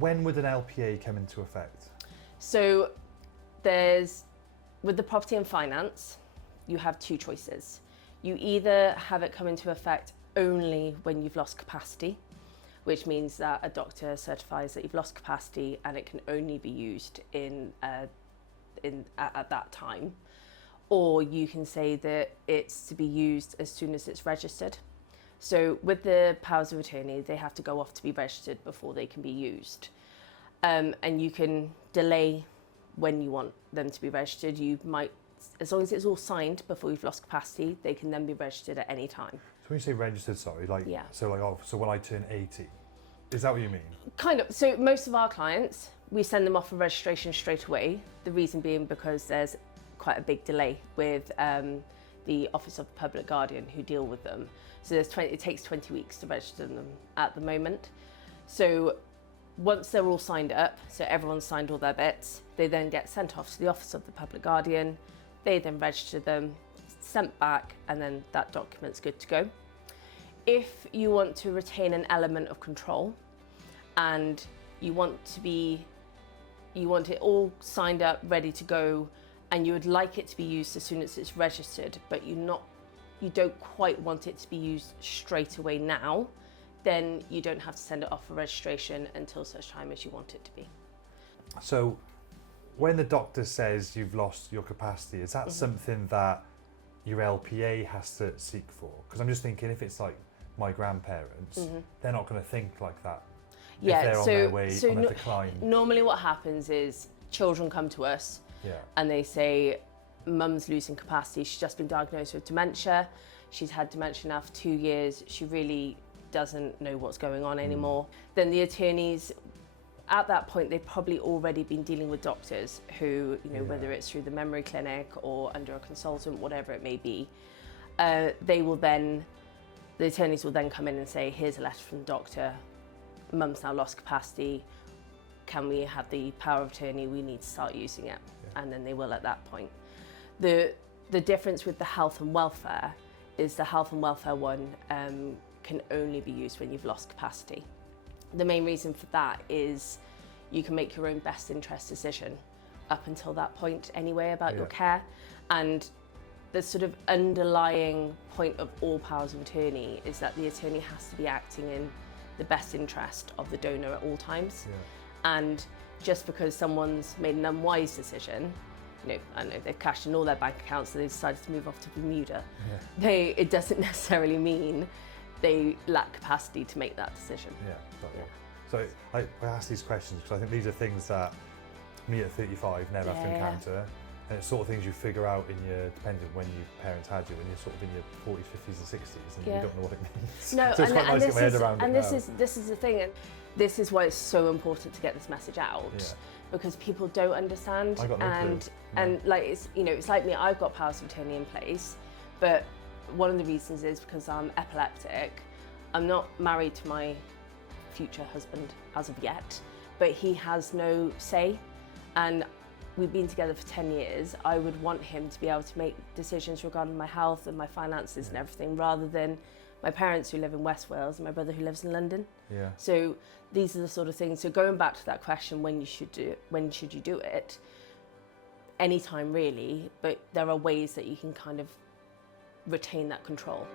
when would an LPA come into effect? So with the property and finance, you have two choices. You either have it come into effect only when you've lost capacity, which means that a doctor certifies that you've lost capacity and it can only be used at that time. Or you can say that it's to be used as soon as it's registered. So with the powers of attorney, they have to go off to be registered before they can be used. And you can delay when you want them to be registered. You might, as long as it's all signed before you've lost capacity, they can then be registered at any time. So when you say registered, sorry, Yeah. so when I turn 80, is that what you mean? Kind of. So most of our clients, we send them off for registration straight away. The reason being because there's quite a big delay with the Office of the Public Guardian who deal with them. So it takes 20 weeks to register them at the moment. So once they're all signed up, so everyone's signed all their bits, they then get sent off to the Office of the Public Guardian. They then register them, sent back, and then that document's good to go. If you want to retain an element of control and you want it all signed up, ready to go, and you would like it to be used as soon as it's registered, but you don't quite want it to be used straight away now, then you don't have to send it off for registration until such time as you want it to be. So when the doctor says you've lost your capacity, is that something that your LPA has to seek for? Because I'm just thinking, if it's like my grandparents, they're not going to think like that. Yeah, if they're on their way on a decline. Normally what happens is children come to us and they say, Mum's losing capacity, she's just been diagnosed with dementia, she's had dementia now for 2 years, she really doesn't know what's going on anymore. Then the attorneys, at that point, they've probably already been dealing with doctors who, whether it's through the memory clinic or under a consultant, whatever it may be, the attorneys will then come in and say, here's a letter from the doctor, Mum's now lost capacity, can we have the power of attorney, we need to start using it. And then they will at that point. The difference with the health and welfare is the health and welfare one can only be used when you've lost capacity. The main reason for that is you can make your own best interest decision up until that point anyway about your care. And the sort of underlying point of all powers of attorney is that the attorney has to be acting in the best interest of the donor at all times. And just because someone's made an unwise decision, I don't know, they've cashed in all their bank accounts, so they decided to move off to Bermuda. It doesn't necessarily mean they lack capacity to make that decision. So I ask these questions because I think these are things that me at 35 never have to encounter. And it's sort of things you figure out depending on when your parents had you, when you're sort of in your 40s, 50s and 60s and you don't know what it means. No, so it's quite nice to get my head around it now. This is the thing, and this is why it's so important to get this message out, because people don't understand. I got no clue. And like it's like me, I've got powers of attorney in place, but one of the reasons is because I'm epileptic. I'm not married to my future husband as of yet, but he has no say, and we've been together for 10 years. I would want him to be able to make decisions regarding my health and my finances and everything, rather than my parents who live in West Wales and my brother who lives in London. So these are the sort of things. So going back to that question, when should you do it? Anytime really, but there are ways that you can kind of retain that control.